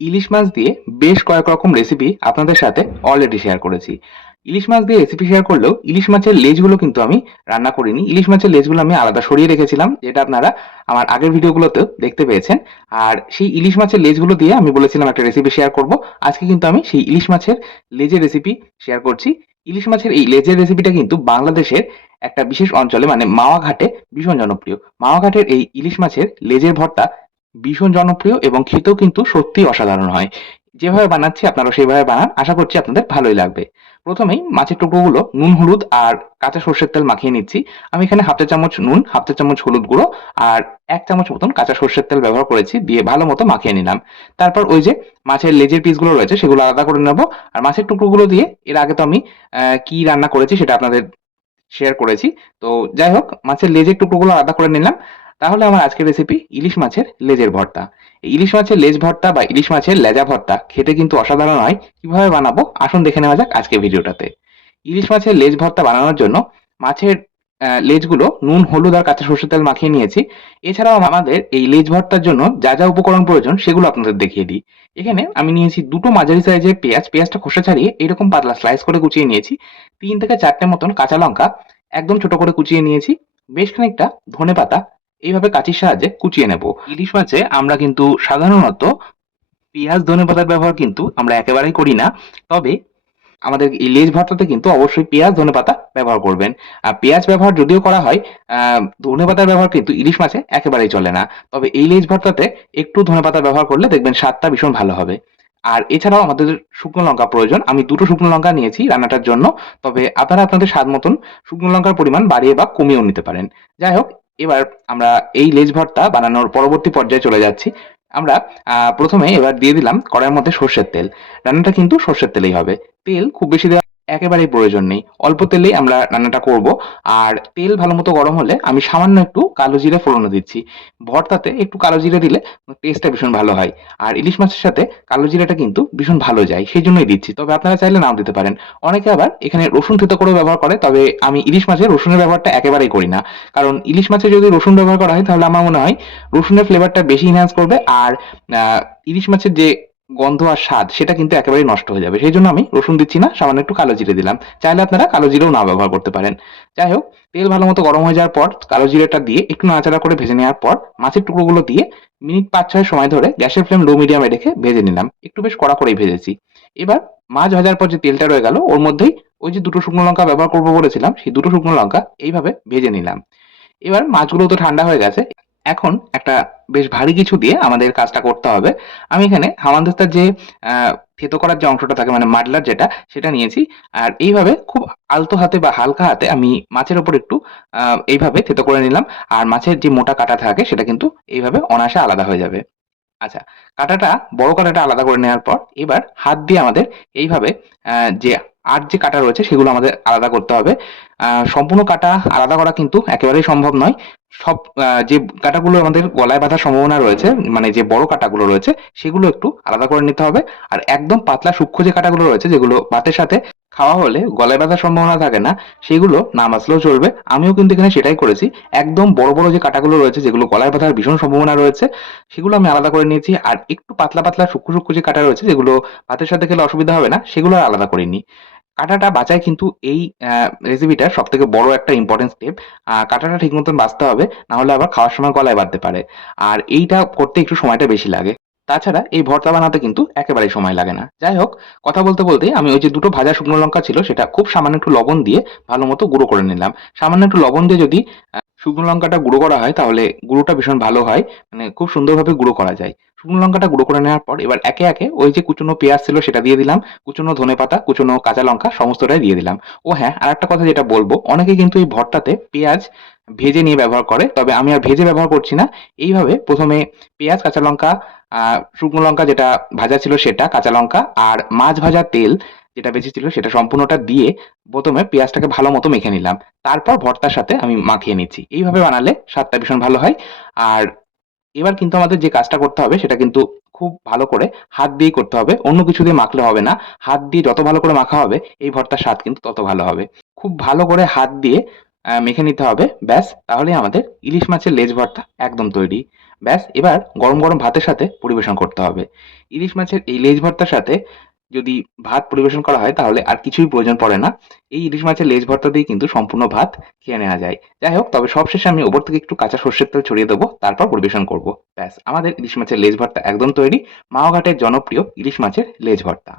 ইলিশ মাছ দিয়ে বেশ কয়েক রকম রেসিপি আপনাদের সাথে অলরেডি শেয়ার করেছি। ইলিশ মাছ দিয়ে রেসিপি শেয়ার করলেও ইলিশ মাছের লেজগুলো কিন্তু আমি রান্না করিনি। ইলিশ মাছের লেজগুলো আমি আলাদা সরিয়ে রেখেছিলাম, যেটা আপনারা আমার আগের ভিডিওগুলোতেও দেখতে পেয়েছেন। আর সেই ইলিশ মাছের লেজগুলো দিয়ে আমি বলেছিলাম একটা রেসিপি শেয়ার করব। আজকে কিন্তু আমি সেই ইলিশ মাছের লেজের রেসিপি শেয়ার করছি। ইলিশ মাছের এই লেজের রেসিপিটা কিন্তু বাংলাদেশের একটা বিশেষ অঞ্চলে মানে মাওয়া ঘাটে ভীষণ জনপ্রিয়। মাওয়া ঘাটের এই ইলিশ মাছের লেজের ভর্তা ভীষণ জনপ্রিয় এবং খেতেও কিন্তু সত্যিই অসাধারণ হয়। যেভাবে বানাচ্ছি আপনারা সেইভাবে বানান। আশা করছি আপনাদের ভালোই লাগবে। প্রথমেই মাছের টুকরোগুলো নুন, হলুদ আর কাঁচা সর্ষের তেল মাখিয়ে নিচ্ছি। আমি এখানে হাফ চা চামচ নুন, হাফ চা চামচ হলুদ গুঁড়ো আর এক চামচ মতন কাঁচা সর্ষের তেল ব্যবহার করেছি দিয়ে ভালো মতো মাখিয়ে নিলাম। তারপর ওই যে মাছের লেজের পিসগুলো রয়েছে সেগুলো আলাদা করে নেব। আর মাছের টুকরোগুলো দিয়ে এর আগে তো আমি কি রান্না করেছি সেটা আপনাদের শেয়ার করেছি। তো যাই হোক, মাছের লেজের টুকরোগুলো আলাদা করে নিলাম। তাহলে আমার আজকের রেসিপি ইলিশ মাছের লেজের ভর্তা। ইলিশ মাছের লেজ ভর্তা বা ইলিশ মাছের লেজা ভর্তা খেতে কিন্তু অসাধারণ হয়। কীভাবে বানাবো? আসুন দেখে নেওয়া যাক আজকের ভিডিওটাতে। ইলিশ মাছের লেজ ভর্তা বানানোর জন্য মাছের লেজগুলো নুন, হলুদ আর কাঁচা সরষের তেল মাখিয়ে নিয়েছি। এছাড়াও আমাদের এই লেজ ভর্তার জন্য যা যা উপকরণ প্রয়োজন সেগুলো আপনাদের দেখিয়ে দিই। এখানে আমি নিয়েছি দুটো মাঝারি সাইজের পেঁয়াজ। পেঁয়াজটা খোসা ছাড়িয়ে এরকম পাতলা স্লাইস করে কুচিয়ে নিয়েছি। তিন থেকে চারটে মতন কাঁচা লঙ্কা একদম ছোট করে কুচিয়ে নিয়েছি। বেশ খানিকটা ধনে পাতা এইভাবে কাঁচির সাহায্যে কুচিয়ে নেব। ইলিশ মাছে আমরা কিন্তু সাধারণত পেঁয়াজ, ধনে পাতার ব্যবহার কিন্তু আমরা একেবারেই করি না। তবে আমাদের এই লেজ ভর্তাতে কিন্তু অবশ্যই পেঁয়াজ, ধনে পাতা ব্যবহার করবেন। আর পেঁয়াজ ব্যবহার যদিও করা হয় ধনে পাতার ব্যবহার কিন্তু ইলিশ মাছে একেবারেই চলে না। তবে এই লেজ ভর্তাতে একটু ধনে পাতা ব্যবহার করলে দেখবেন স্বাদটা ভীষণ ভালো হবে। আর এছাড়াও আমাদের শুকনো লঙ্কা প্রয়োজন। আমি দুটো শুকনো লঙ্কা নিয়েছি রান্নাটার জন্য। তবে আপনারা আপনাদের স্বাদ মতন শুকনো লঙ্কার পরিমাণ বাড়িয়ে বা কমিয়েও নিতে পারেন। যাই হোক এবার আমরা এই লেজ ভর্তা বানানোর পরবর্তী পর্যায়ে চলে যাচ্ছি। আমরা প্রথমে এবার দিয়ে দিলাম কড়াইয়ের মধ্যে সর্ষের তেল। রান্নাটা কিন্তু সর্ষের তেলেই হবে। তেল খুব বেশি দেওয়া একেবারেই প্রয়োজন নেই। অল্প তেলেই আমরা রান্নাটা করব। আর তেল ভালো মতো গরম হলে আমি সামান্য একটু কালো জিরে ফোড়নো দিচ্ছি। ভর্তাতে একটু কালো জিরে দিলে টেস্টটা ভীষণ ভালো হয়। আর ইলিশ মাছের সাথে কালো জিরাটা কিন্তু ভীষণ ভালো যায় সেই জন্যই দিচ্ছি। তবে আপনারা চাইলে নাও দিতে পারেন। অনেকে আবার এখানে রসুন থেতো করেও ব্যবহার করে, তবে আমি ইলিশ মাছে রসুনের ব্যবহারটা একেবারেই করি না। কারণ ইলিশ মাছে যদি রসুন ব্যবহার করা হয়, তাহলে আমার মনে হয় রসুনের ফ্লেভারটা বেশি ইনহ্যান্স করবে। আর ইলিশ মাছের যে গন্ধ আর স্বাদ, সেটা কিন্তু একেবারেই নষ্ট হয়ে যাবে। সেই জন্য আমি রসুন দিচ্ছি না, সামান্য একটু কালো জিরে দিলাম। চাইলে আপনারা কালো জিরেও না ব্যবহার করতে পারেন। যাই হোক, তেল ভালো মতো গরম হয়ে যাওয়ার পর কালো জিরেটা দিয়ে একটু নাড়াচাড়া করে ভেজে নেওয়ার পর মাছের টুকরোগুলো দিয়ে মিনিট পাঁচ ছয় সময় ধরে গ্যাসের ফ্লেম লো মিডিয়ামে রেখে ভেজে নিলাম। একটু বেশ কড়া করেই ভেজেছি। এবার মাছ ভাজার পর যে তেলটা রয়ে গেল, ওর মধ্যেই ওই যে দুটো শুকনো লঙ্কা ব্যবহার করব বলেছিলাম, সেই দুটো শুকনো লঙ্কা এইভাবে ভেজে নিলাম। এবার মাছগুলো তো ঠান্ডা হয়ে গেছে এখন একটা বেশ ভারী কিছু দিয়ে আমাদের কাজটা করতে হবে। আমি এখানে হামানদিস্তার যে থেতো করার যে অংশটা থাকে মানে মাডলার যেটা, সেটা নিয়েছি। আর এইভাবে খুব আলতো হাতে বা হালকা হাতে আমি মাছের ওপর একটু এইভাবে থেতো করে নিলাম। আর মাছের যে মোটা কাটা থাকে, সেটা কিন্তু এইভাবে অনায়াসে আলাদা হয়ে যাবে। আচ্ছা কাঁটাটা, বড় কাঁটাটা আলাদা করে নেওয়ার পর এবার হাত দিয়ে আমাদের এইভাবে যে আর যে কাটা রয়েছে, সেগুলো আমাদের আলাদা করতে হবে। সম্পূর্ণ কাটা আলাদা করা কিন্তু একেবারেই সম্ভব নয়। সব যে কাটাগুলো আমাদের গলায় বাঁধার সম্ভাবনা রয়েছে মানে যে বড় কাটাগুলো রয়েছে, সেগুলো একটু আলাদা করে নিতে হবে। আর একদম পাতলা সূক্ষ্ম যে কাটাগুলো রয়েছে, যেগুলো ভাতের সাথে খাওয়া হলে গলায় বাঁধার সম্ভাবনা থাকে না, সেগুলো না বাঁচলেও চলবে। আমিও কিন্তু এখানে সেটাই করেছি। একদম বড় বড় যে কাটাগুলো রয়েছে, যেগুলো গলায় বাঁধার ভীষণ সম্ভাবনা রয়েছে, সেগুলো আমি আলাদা করে নিয়েছি। আর একটু পাতলা পাতলা সূক্ষ্ম সূক্ষ্ম যে কাটা রয়েছে, যেগুলো ভাতের সাথে খেলে অসুবিধা হবে না, সেগুলো আলাদা করে নিই কাঁটাটা বাঁচায় কিন্তু এই রেসিপিটার সব থেকে বড় একটা ইম্পর্টেন্ট স্টেপ কাঁটাটা ঠিক মতন বাঁচতে হবে, না হলে আবার খাওয়ার সময় গলায় বাঁধতে পারে। আর এইটা করতে একটু সময়টা বেশি লাগে। তাছাড়া এই ভর্তা বানাতে কিন্তু একেবারেই সময় লাগে না। যাই হোক, কথা বলতে বলতে আমি ওই যে দুটো ভাজা শুকনো লঙ্কা ছিল, সেটা খুব সামান্য একটু লবণ দিয়ে ভালো মতো গুঁড়ো করে নিলাম। সামান্য একটু লবণ দিয়ে যদি শুকনো লঙ্কাটা গুঁড়ো করা হয়, তাহলে গুঁড়োটা ভীষণ ভালো হয়। মানে খুব সুন্দরভাবে গুঁড়ো করা যায়। শুকনো লঙ্কাটা গুঁড়ো করে নেওয়ার পর এবার একে একে ওই যে কুচনো পেঁয়াজ ছিল সেটা দিয়ে দিলাম, কুচনো ধনে পাতা, কুচনো কাঁচা লঙ্কা সমস্তটাই দিয়ে দিলাম। ও হ্যাঁ আর একটা কথা যেটা বলব, অনেকে কিন্তু এই ভর্তাতে পেঁয়াজ ভেজে নিয়ে ব্যবহার করে, তবে আমি আর ভেজে ব্যবহার করছি না। এইভাবে প্রথমে পেঁয়াজ, কাঁচা লঙ্কা শুকনো লঙ্কা যেটা ভাজা ছিল সেটা, কাঁচা লঙ্কা আর মাছ ভাজা তেল যেটা বেঁচে ছিল সেটা সম্পূর্ণটা দিয়ে প্রথমে পেঁয়াজটাকে ভালো মতো মেখে নিলাম। তারপর ভর্তার সাথে আমি মাখিয়ে নিচ্ছি। এইভাবে বানালে স্বাদটা ভীষণ ভালো হয়। আর এবার কিন্তু আমাদের যে কাজটা করতে হবে, সেটা কিন্তু খুব ভালো করে হাত দিয়েই করতে হবে। অন্য কিছু দিয়ে মাখলে হবে না। হাত দিয়ে যত ভালো করে মাখা হবে, এই ভর্তার স্বাদ কিন্তু তত ভালো হবে। খুব ভালো করে হাত দিয়ে মেখে নিতে হবে। ব্যাস তাহলে আমাদের ইলিশ মাছের লেজ ভর্তা একদম তৈরি। ব্যাস, এবার গরম গরম ভাতের সাথে পরিবেশন করতে হবে। ইলিশ মাছের এই লেজ ভর্তার সাথে যদি ভাত পরিবেশন করা হয়, তাহলে আর কিছুই প্রয়োজন পড়ে না। এই ইলিশ মাছের লেজ ভর্তা দিয়ে কিন্তু সম্পূর্ণ ভাত খেয়ে নেওয়া যায়। যাই হোক, তবে সবশেষে আমি ওপর থেকে একটু কাঁচা সর্ষের তেল ছড়িয়ে দেবো, তারপর পরিবেশন করব। ব্যাস, আমাদের ইলিশ মাছের লেজ ভর্তা একদম তৈরি। মাওঘাটের জনপ্রিয় ইলিশ মাছের লেজ ভর্তা।